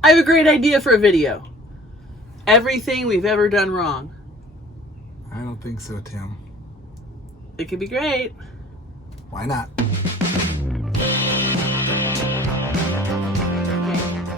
I have a great idea for a video. Everything we've ever done wrong. I don't think so, Tim. It could be great. Why not?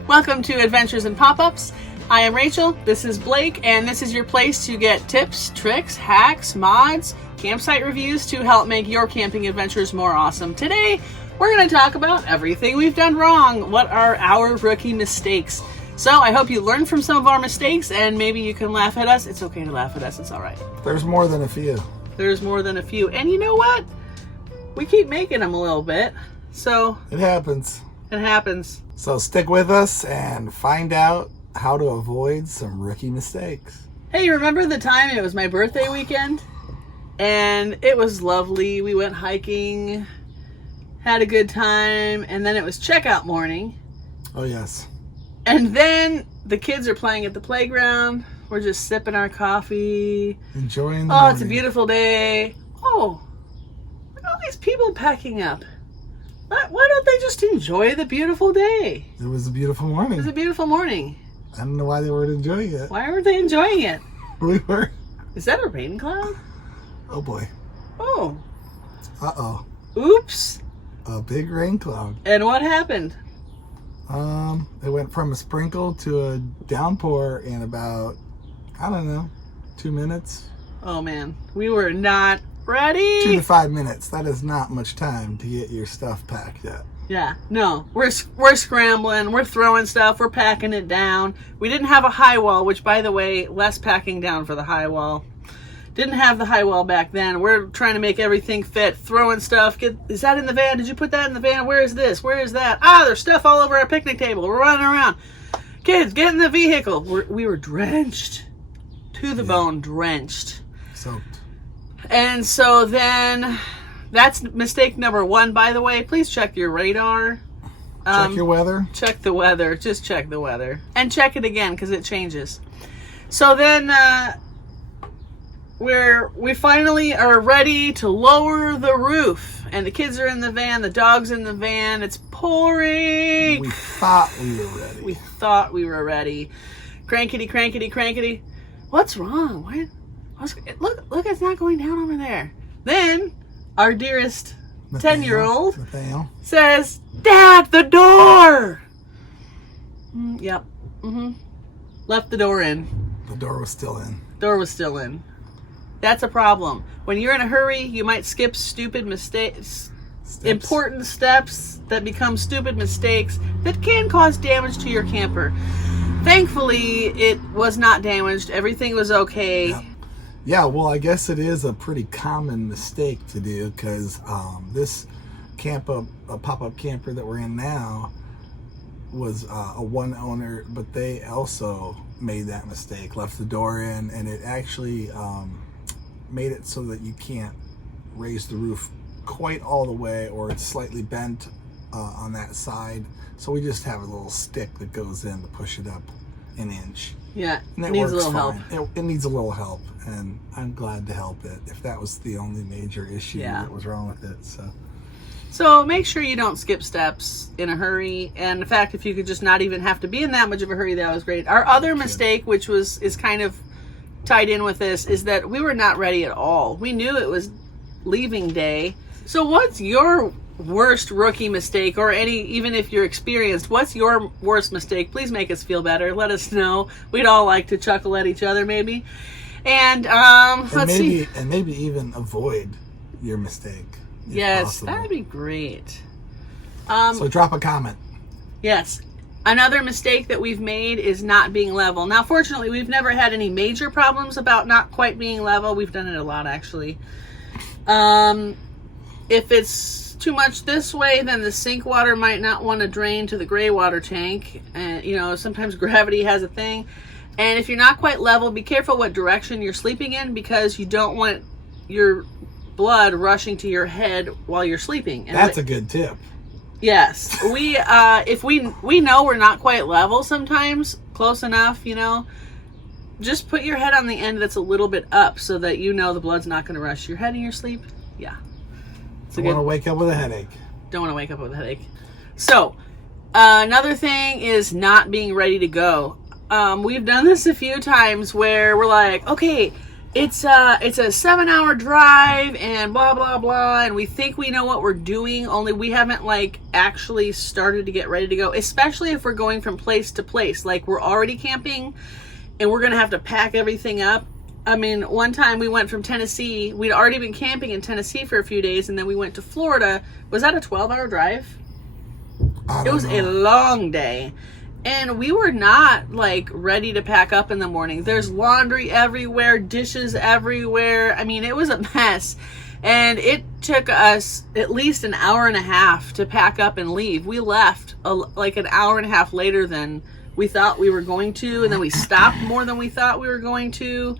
Welcome to Adventures and Pop-Ups. I am Rachel, this is Blake, and this is your place to get tips, tricks, hacks, mods, campsite reviews to help make your camping adventures more awesome. Today, we're going to talk about everything we've done wrong. What are our rookie mistakes? So I hope you learn from some of our mistakes, and maybe you can laugh at us. It's okay to laugh at us, it's all right. There's more than a few. There's more than a few. And you know what? We keep making them a little bit, so... It happens. It happens. So stick with us and find out how to avoid some rookie mistakes. Hey, you remember the time it was my birthday weekend? And it was lovely. We went hiking, had a good time, and then it was checkout morning. Oh, yes. And then the kids are playing at the playground. We're just sipping our coffee. Enjoying the Oh, morning. it's a beautiful day. Oh, look at all these people packing up. Why don't they just enjoy the beautiful day? It was a beautiful morning. It was a beautiful morning. I don't know why they weren't enjoying it. Why aren't they enjoying it? We were. Is that a rain cloud? Oh, boy. Oh. Uh-oh. Oops. A big rain cloud. And what happened? It went from a sprinkle to a downpour in about, I don't know, 2 minutes. Oh, man. We were not ready. 2 to 5 minutes. That is not much time to get your stuff packed up. Yeah, no. We're scrambling. We're throwing stuff. We're packing it down. We didn't have a high wall, which, by the way, less packing down for the high wall. Didn't have the high wall back then. We're trying to make everything fit. Throwing stuff. Is that in the van? Did you put that in the van? Where is this? Where is that? Ah, there's stuff all over our picnic table. We're running around. Kids, get in the vehicle. We were drenched. To the bone, drenched. Soaked. And so then, that's mistake number one, by the way. Please check your radar. Check your weather. Check the weather. Just check the weather. And check it again, because it changes. So then, we finally are ready to lower the roof. And the kids are in the van, the dog's in the van, it's pouring. We thought we were ready. We thought we were ready. Crankety, crankety, crankety. What's wrong? Look, it's not going down over there. Then, our dearest 10-year-old Nathaniel says, Dad, the door! Yep. Left the door in. The door was still in. Door was still in. That's a problem. When you're in a hurry, you might skip stupid mistakes, important steps that become stupid mistakes that can cause damage to your camper. Thankfully, it was not damaged. Everything was okay. Yeah, well, I guess it is a pretty common mistake to do because this pop-up camper that we're in now was a one owner, but they also made that mistake, left the door in, and it actually made it so that you can't raise the roof quite all the way, or it's slightly bent on that side. So we just have a little stick that goes in to push it up an inch. Yeah, and it needs a little help. It needs a little help, and I'm glad to help it if that was the only major issue that was wrong with it. So make sure you don't skip steps in a hurry. And in fact, if you could just not even have to be in that much of a hurry, that was great. Our other mistake, which is kind of tied in with this, is that we were not ready at all. We knew it was leaving day. So what's your worst rookie mistake, or even if you're experienced, what's your worst mistake? Please make us feel better. Let us know. We'd all like to chuckle at each other, maybe. And let's see. And maybe even avoid your mistake. Yes, possible. that'd be great. So drop a comment. Yes. Another mistake that we've made is not being level. Now, fortunately, we've never had any major problems about not quite being level. We've done it a lot, actually. If it's too much this way, then the sink water might not want to drain to the gray water tank. And, sometimes gravity has a thing. And if you're not quite level, be careful what direction you're sleeping in, because you don't want your blood rushing to your head while you're sleeping. And that's a good tip. Yes, if we know we're not quite level sometimes, close enough, just put your head on the end that's a little bit up so that the blood's not going to rush your head in your sleep. Yeah. Don't want to wake up with a headache. Don't want to wake up with a headache. So, Another thing is not being ready to go. We've done this a few times where we're like, okay, it's a 7-hour drive and blah blah blah, and we think we know what we're doing, only we haven't like actually started to get ready to go, especially if we're going from place to place. Like, we're already camping and we're gonna have to pack everything up. I mean, one time we went from Tennessee, we'd already been camping in Tennessee for a few days, and then we went to Florida. Was that a 12-hour drive? It was a long day. And we were not like ready to pack up in the morning. There's laundry everywhere, dishes everywhere. I mean, it was a mess. And it took us at least an hour and a half to pack up and leave. We left like an hour and a half later than we thought we were going to. And then we stopped more than we thought we were going to.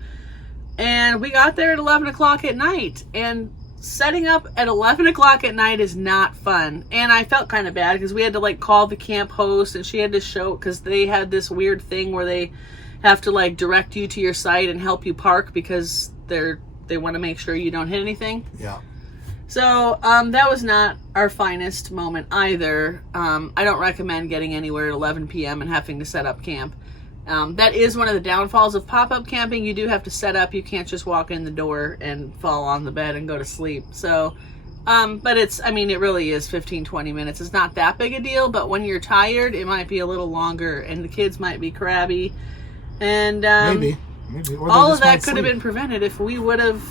And we got there at 11 o'clock at night. And setting up at 11 o'clock at night is not fun. And I felt kind of bad because we had to like call the camp host, and she had to show, because they had this weird thing where they have to like direct you to your site and help you park because they want to make sure you don't hit anything. Yeah. So that was not our finest moment either. I don't recommend getting anywhere at 11 p.m. and having to set up camp. That is one of the downfalls of pop-up camping. You do have to set up. You can't just walk in the door and fall on the bed and go to sleep. So, but it really is 15-20 minutes. It's not that big a deal, but when you're tired, it might be a little longer, and the kids might be crabby. And maybe. Or all of that could have been prevented if we would have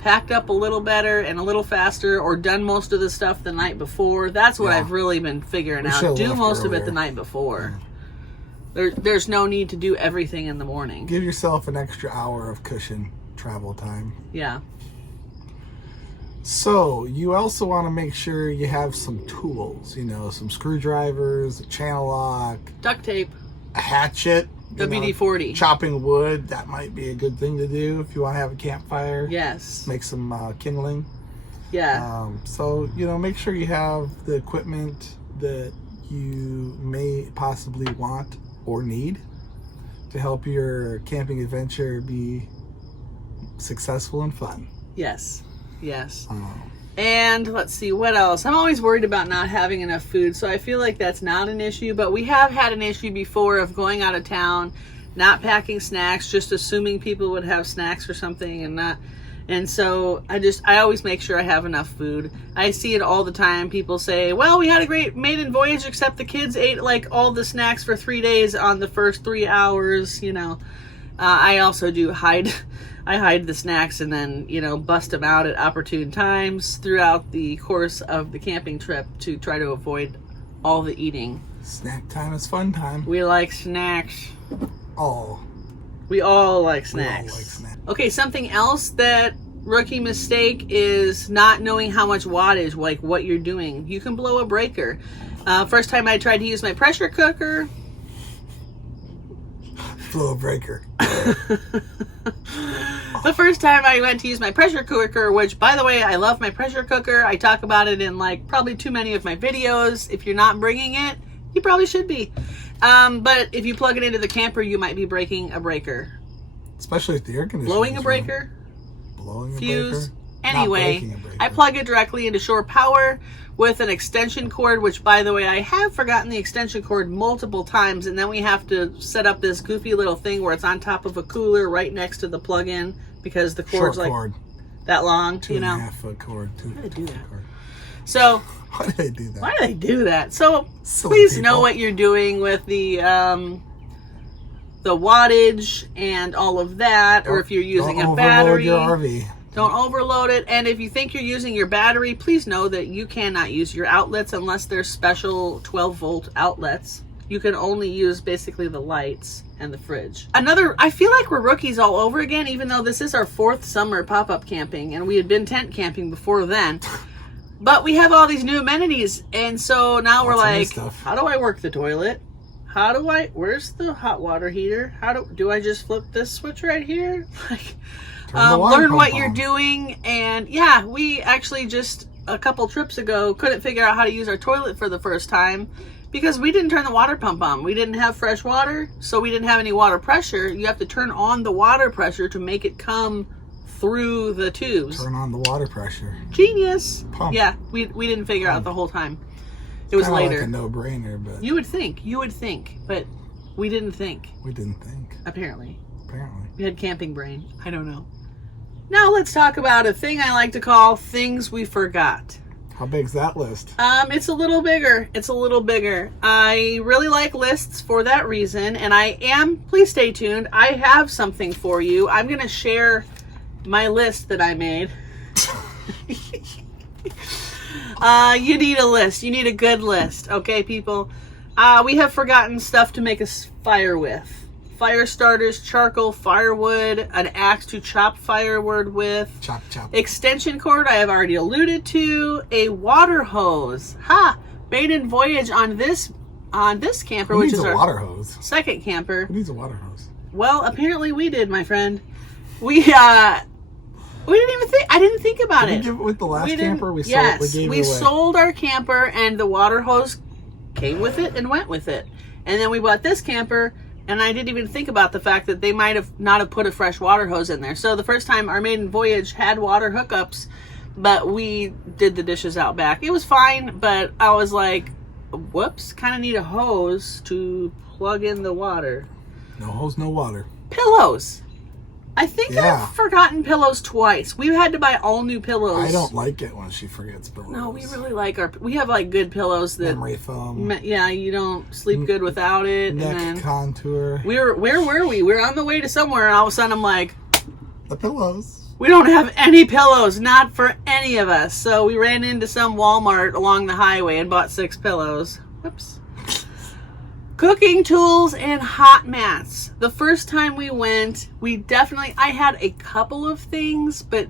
packed up a little better and a little faster, or done most of the stuff the night before. That's what I've really been figuring out. Do most of it the night before. Yeah. There's no need to do everything in the morning. Give yourself an extra hour of cushion travel time. Yeah. So, you also want to make sure you have some tools, some screwdrivers, a channel lock, duct tape, a hatchet, WD-40. Chopping wood, that might be a good thing to do if you want to have a campfire. Yes. Make some kindling. Yeah. So, make sure you have the equipment that you may possibly want or need to help your camping adventure be successful and fun. Yes. And let's see, what else? I'm always worried about not having enough food, so I feel like that's not an issue, but we have had an issue before of going out of town, not packing snacks, just assuming people would have snacks or something and not. And so I always make sure I have enough food. I see it all the time. People say, well, we had a great maiden voyage, except the kids ate like all the snacks for 3 days on the first 3 hours, I also do hide the snacks and then, bust them out at opportune times throughout the course of the camping trip to try to avoid all the eating. Snack time is fun time. We like snacks. We all like snacks. Okay, something else that rookie mistake is not knowing how much wattage, like what you're doing. You can blow a breaker. First time I tried to use my pressure cooker. Blow a breaker. The first time I went to use my pressure cooker, which, by the way, I love my pressure cooker. I talk about it in like probably too many of my videos. If you're not bringing it, you probably should be. But if you plug it into the camper, you might be breaking a breaker. Especially if the air conditioner. Blowing a breaker. Blowing a fuse. breaker. Anyway, I plug it directly into shore power with an extension cord, which, by the way, I have forgotten the extension cord multiple times, and then we have to set up this goofy little thing where it's on top of a cooler right next to the plug-in because the cord's that long, 2.5 foot cord. Why do they do that? So why do they do that? Why do they do that? So Silly please people. know what you're doing with the wattage and all of that, or if you're using a battery. Don't overload your RV. Don't overload it. And if you think you're using your battery, please know that you cannot use your outlets unless they're special 12-volt outlets. You can only use basically the lights and the fridge. I feel like we're rookies all over again, even though this is our 4th summer pop-up camping, and we had been tent camping before then. But we have all these new amenities, and so now we're like, how do I work the toilet? Where's the hot water heater? Do I just flip this switch right here? Learn what you're doing. And yeah, we actually just a couple trips ago couldn't figure out how to use our toilet for the first time because we didn't turn the water pump on. We didn't have fresh water, so we didn't have any water pressure. You have to turn on the water pressure to make it come through the tubes. Turn on the water pressure. Genius. Pump. Yeah, we didn't figure out the whole time. It was kinda later. like a no-brainer, but You would think, but we didn't think. we didn't think. Apparently. Apparently. We had camping brain. I don't know. Now let's talk about a thing I like to call things we forgot. How big's that list? It's a little bigger. I really like lists for that reason, and please stay tuned. I have something for you. I'm going to share my list that I made. You need a list. You need a good list. Okay, people? We have forgotten stuff to make a fire with. Fire starters, charcoal, firewood, an axe to chop firewood with. Chop, chop. Extension cord, I have already alluded to. A water hose. Maiden voyage on this camper, Who which needs is a our water hose? second camper. Who needs a water hose? Well, apparently we did, my friend. We didn't even think. I didn't think about Did it. we give it with the last camper? We We sold our camper, and the water hose came with it and went with it. And then we bought this camper, and I didn't even think about the fact that they might have not have put a fresh water hose in there. So the first time our maiden voyage had water hookups, but we did the dishes out back. It was fine, but I was like, whoops, kind of need a hose to plug in the water. No hose, no water. Pillows. I think Yeah. I've forgotten pillows twice. We've had to buy all new pillows. I don't like it when she forgets pillows. No, we really like we have like good pillows that, memory foam, yeah, you don't sleep good without it. neck And then contour. where were we? We were on the way to somewhere, and all of a sudden I'm like, The pillows. we don't have any pillows, not for any of us. So we ran into some Walmart along the highway and bought 6 pillows. Whoops. Cooking tools and hot mats. The first time we went, I had a couple of things, but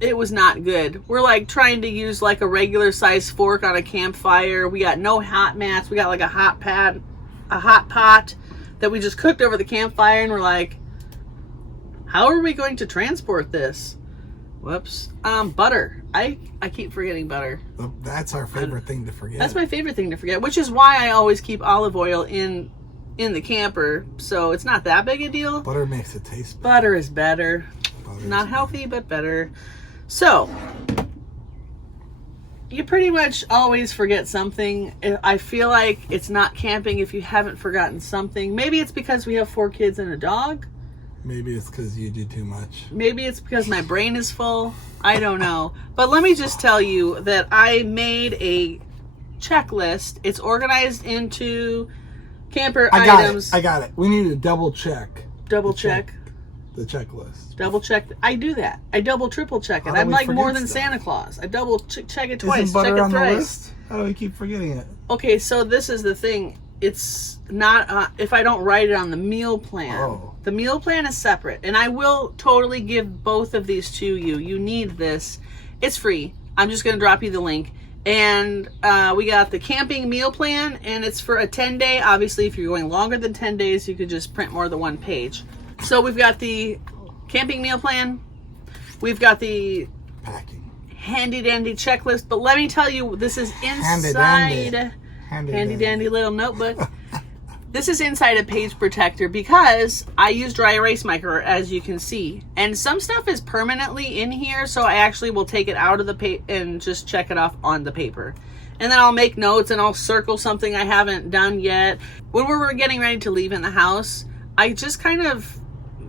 it was not good. We're like trying to use like a regular size fork on a campfire. We got no hot mats. We got like a hot pot that we just cooked over the campfire, and we're like, how are we going to transport this? Whoops. Butter. I keep forgetting butter. That's our favorite thing to forget. That's my favorite thing to forget, which is why I always keep olive oil in the camper, so it's not that big a deal. Butter makes it taste better. Butter is better. Not healthy, but better. So, you pretty much always forget something. I feel like it's not camping if you haven't forgotten something. Maybe it's because we have 4 kids and a dog. Maybe it's because you do too much. Maybe it's because my brain is full. I don't know. But let me just tell you that I made a checklist. It's organized into camper items. I got it. We need to double check. Double check. The checklist. Double check. I do that. I double, triple check it. How do I'm we like more forget than stuff? Santa Claus. I double check it twice. Isn't butter check it on the thrice. list? How do we keep forgetting it? Okay, so this is the thing. It's not if I don't write it on the meal plan. Oh. The meal plan is separate, and I will totally give both of these to you. You need this. It's free. I'm just going to drop you the link. And we got the camping meal plan, and it's for a 10-day. Obviously, if you're going longer than 10 days, you could just print more than one page. So we've got the camping meal plan. We've got the Packing. handy dandy checklist. But let me tell you, this is inside handy dandy little notebook. This is inside a page protector because I use dry erase marker, as you can see, and some stuff is permanently in here, so I actually will take it out of the paper and just check it off on the paper. And then I'll make notes and I'll circle something I haven't done yet. When we were getting ready to leave in the house, I just kind of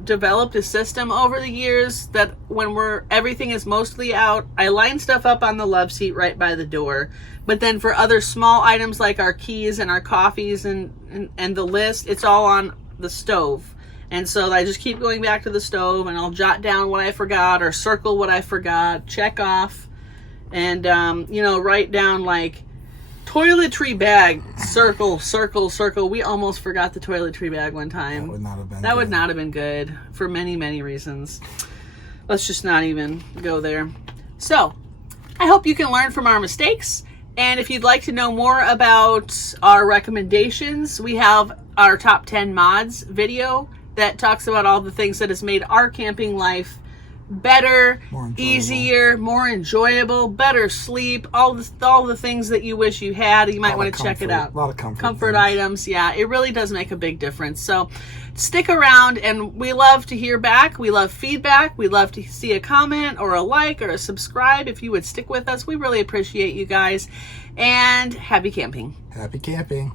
developed a system over the years that when everything is mostly out, I line stuff up on the love seat right by the door. But then for other small items like our keys and our coffees and the list, it's all on the stove. And so I just keep going back to the stove, and I'll jot down what I forgot or circle what I forgot, check off, and write down like toiletry bag, circle. We almost forgot the toiletry bag one time. That would not have been That good. would not have been good for many, many reasons. Let's just not even go there. So, I hope you can learn from our mistakes. And if you'd like to know more about our recommendations, we have our top 10 mods video that talks about all the things that has made our camping life better, More enjoyable. easier, more enjoyable, better sleep, all the things that you wish you had. You might want to check it out. A lot of comfort things. Items. Yeah, it really does make a big difference. So stick around, and we love to hear back. We love feedback. We love to see a comment or a like or a subscribe. If you would stick with us, we really appreciate you guys. And happy camping. Happy camping.